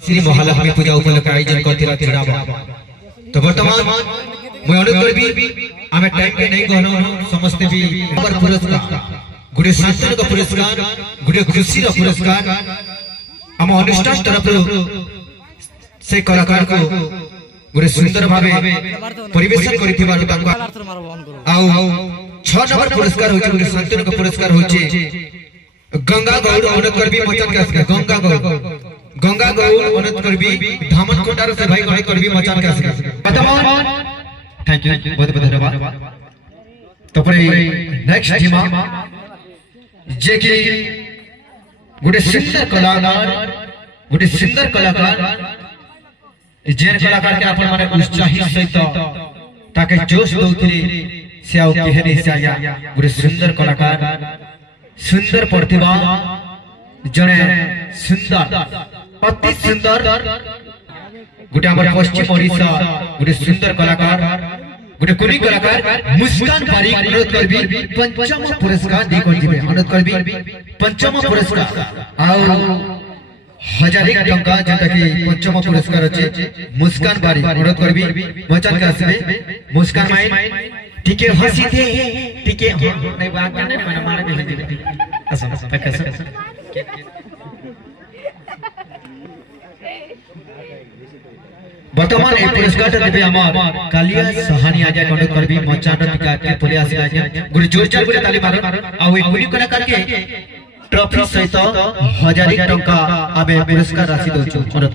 श्री महालक्ष्मी पूजा उपलक्ष्य आयोजन करथिला क्रीड़ा तो वर्तमान मैं अनुरोध करबी आमे टाइम के नहीं कहनो समस्त भी पर पुरस्कार गुडे शासन का पुरस्कार गुडे खुशी रा पुरस्कार हम अनुष्ठान तरफ से कलाकार को गुडे सुंदर भावे परिवेशन करिथिबा तांको आउ 6 नंबर पुरस्कार होचे गुडे शासन का पुरस्कार होचे गंगा गौड़ अनुरोध करबी मचन के गंगा गौड़ अनुरोध करबी धामन कोटार से भाई भाई करबी मचान के वर्तमान थैंक यू बहुत बहुत धन्यवाद। तो पर नेक्स्ट टीम जे कि गुडे सुंदर कलाकार जेन कलाकार के अपन माने उत्साही सहित ताके जोश दउथि से आउ केहने से आया गुडे सुंदर कलाकार सुंदर प्रतिभा जने सुंदर अति सुंदर गुटे हमर पश्चिम ओडिशा गुटे सुंदर कलाकार गुटे कुनी कलाकार मुस्कान पारिक अनुरोध करबी पंचम पुरस्कार दी कोन दिबे अनुरोध करबी पंचम पुरस्कार आ 1000 टंका जेटा कि पंचम पुरस्कार अछि मुस्कान पारिक अनुरोध करबी मचन के आसबे मुस्कान माइन टिके हसी दे टिके नहीं बात करने माने मारे दे असम पैसा वर्तमान ए पुरस्कार देबे हमर कालिया सहानी आजा अनुरोध करबी मचान टिका के पुलिस आसी आजा गुड जोर जोर गुड ताली मारो आ ओई कुनी कलाकार के ट्रॉफी सहित 1000 टंका आबे पुरस्कार राशि दोछु अनुरोध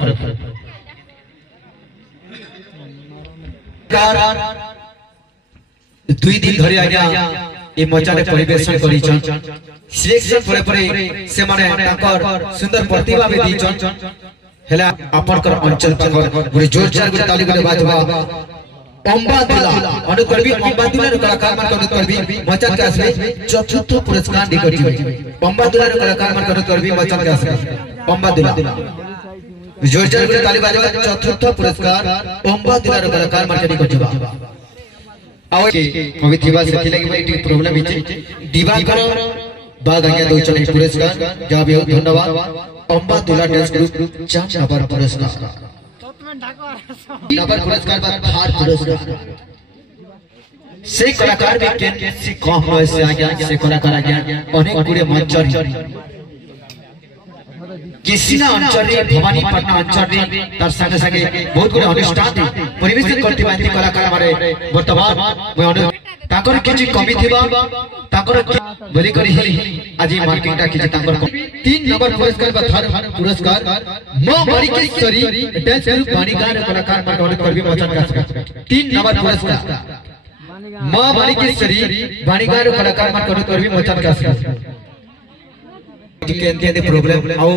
करब दुई दिन धरि आजा ए मचान परिवेशन करिछन सिलेक्शन परे परे से माने ताकर सुंदर प्रतिभा भी दीछन हेला अपन कर अंचल पर गुरे जोर जोर गुरे ताली गुरे बाजवा अंबादुला अनुरोध करबी अंबादुला कलाकार मन अनुरोध करबी मचान के आसबे चतुर्थ पुरस्कार दी करबी अंबादुला कलाकार मन अनुरोध करबी मचान के आसबे अंबादुला जोर जोर गुरे ताली बाजवा चतुर्थ पुरस्कार अंबादुला कलाकार मन दी करबा आउ के पवित्रवा से लगी बड़ी प्रॉब्लम हिचे दिवाकर बाग आज्ञा दो चले पुरस्कार जा भी धन्यवाद अंबादुला डांस ग्रुप 4 नंबर पुरस्कार नंबर पुरस्कार बाद थार पुरस्कार से कलाकार भी केन से कम से आ गया से कलाकार आ गया अनेक गुरे मंचरी किसिना अंचरी भवानी पटना अंचरी तार संगे संगे बहुत गुरे अनुष्ठान परिवेशन करती बांती कलाकार मारे वर्तमान मैं ताकर किछि कमी थिबा ताकर बलि करी आज मार्केट किछि ताकर 3 नंबर पुरस्कार बा थार पुरस्कार मो मणिकेश्वरी डांस ग्रुप बाणीगार कलाकार पर अनुरोध करबी मचन का 3 नंबर पुरस्कार मो मणिकेश्वरी बाणीगार कलाकार पर अनुरोध करबी मचन का के प्रॉब्लम आउ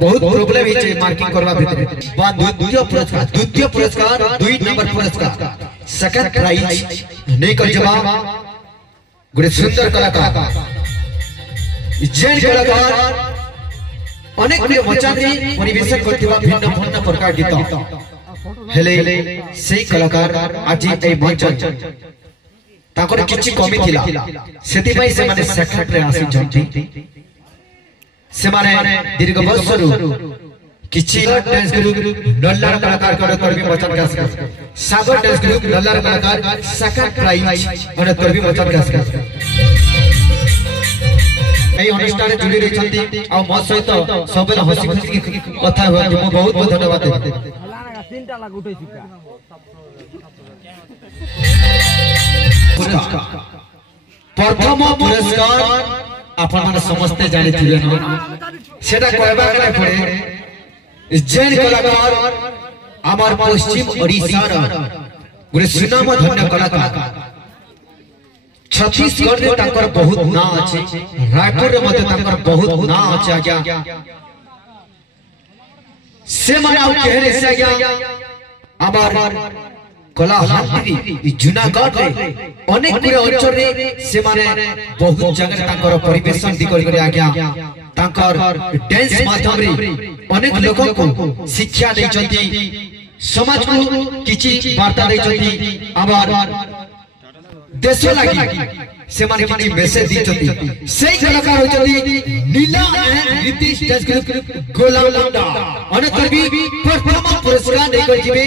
बहुत प्रॉब्लम हिचे मार्किंग करबा भीतर बा द्वितीय पुरस्कार 2 नंबर पुरस्कार सेकंड प्राइज नहीं कर जवाब गुरे सुंदर कलाकार जेन कलाकार अनेक गुरे मचानी परिवेशन करथिबा भिन्न भिन्न प्रकार गीत हेले सेही कलाकार आज ए मंच ताकर किछि कमी थिला सेति पई से माने सेकंड रे आसी जंती से माने दीर्घ वर्षरु किछि डांस ग्रुप नल्लार कलाकार करबी मचन का सागर डांस ग्रुप नल्लार कलाकार सेकंड प्राइज अनुरोध करबी मचन का एई अनुष्ठान रे जुड़ी रही छथि आ म सहित सबेला हसी खुशी कथा हो मो बहुत बहुत धन्यवाद देबे तीनटा लाग उठै छिका प्रथम पुरस्कार अपन माने समझते जानि थिबे न सेटा कहबा नै पड़े जेन कलाकार आमार पश्चिम ओडिशा रा गुरे सुनाम धन्य कलाकार छत्तीसगढ़ रे ताकर बहुत ना अछि रायपुर रे मते ताकर बहुत ना अछि आज्ञा से माने आउ कहरे से आज्ञा आमार कला हाथी जूनागढ़ रे अनेक गुरे अंचल रे से माने बहुत जगह ताकर परिवेशन दी करी आज्ञा ताकर डांस माध्यम रे अनेक लोगों को शिक्षा दै छथि समाज को किछि वार्ता दै छथि आबार देश लगी से माने कि मैसेज दिचती सही कलाकार होचती Neela and Ritesh dance group Golamunda अने करबी प्रथम पुरस्कार देकर जिबे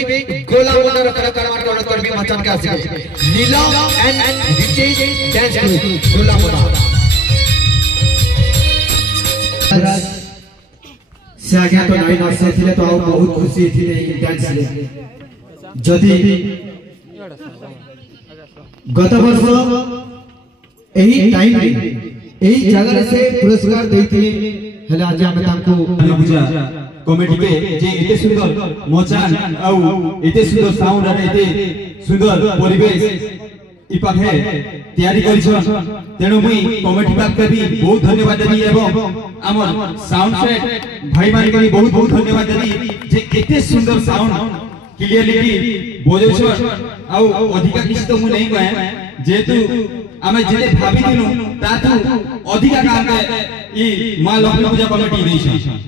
गोलामुंडा कलाकार मान अने करबी मचान के आसीबे Neela and Ritesh dance group Golamunda से आगे तो नहीं नर्स थिले तो बहुत खुशी थी डांस ले जदी गत वर्ष एही टाइम एही जगह से पुरस्कार देथिले हले आज हम तांको पूजा कमिटी के जे एते सुंदर मोचान आउ एते सुंदर साउंड आरे एते सुंदर परिवेश इ पाखे तयारी करिछन तेनु मुई कमिटी बात के भी बहुत धन्यवाद देबी एवं हमर साउंड सेट भाई मान के भी बहुत बहुत धन्यवाद देबी जे एते सुंदर साउंड क्लियरली बोझछ आउ अधिका किछ तो मु नहीं कहे जेतु आमे जेते भाबी दिनु तातु अधिका काम के ई मां लक्ष्मी पूजा कमिटी देछ